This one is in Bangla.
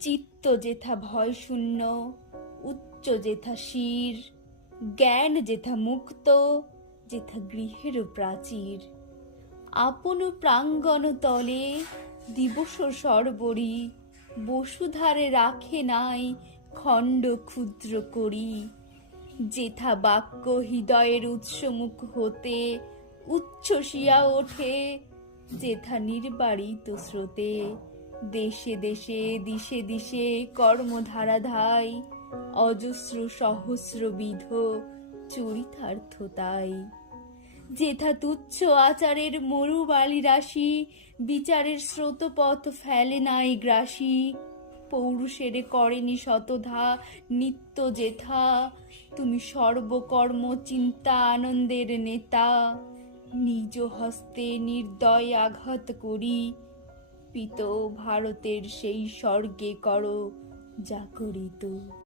চিত্ত যেথা ভয় শূন্য, উচ্চ যেথা শির, জ্ঞান যেথা মুক্ত, যেথা গৃহের প্রাচীর। আপন প্রাঙ্গণ তলে দিবস সর্বরি, বসুধারে রাখে নাই খণ্ড ক্ষুদ্র করি। যেথা বাক্য হৃদয়ের উৎসমুখ হতে উচ্ছ্বসিয়া ওঠে, যেথা নির্বারিত স্রোতে দেশে দেশে দিশে দিশে কর্মধারা ধাই, অজস্র সহস্রবিধ চরিতার্থ তাই। যেথা তুচ্ছ আচারের মরুবালি রাশি, বিচারের স্রোতপথ ফেলে নাই গ্রাসী। পৌরুষের করেনি শতধা নিত্য যেথা, তুমি সর্বকর্ম চিন্তা আনন্দের নেতা। নিজ হস্তে নির্দয় আঘাত করি, পিত ভারতের সেই স্বর্গে করো জাগরিত।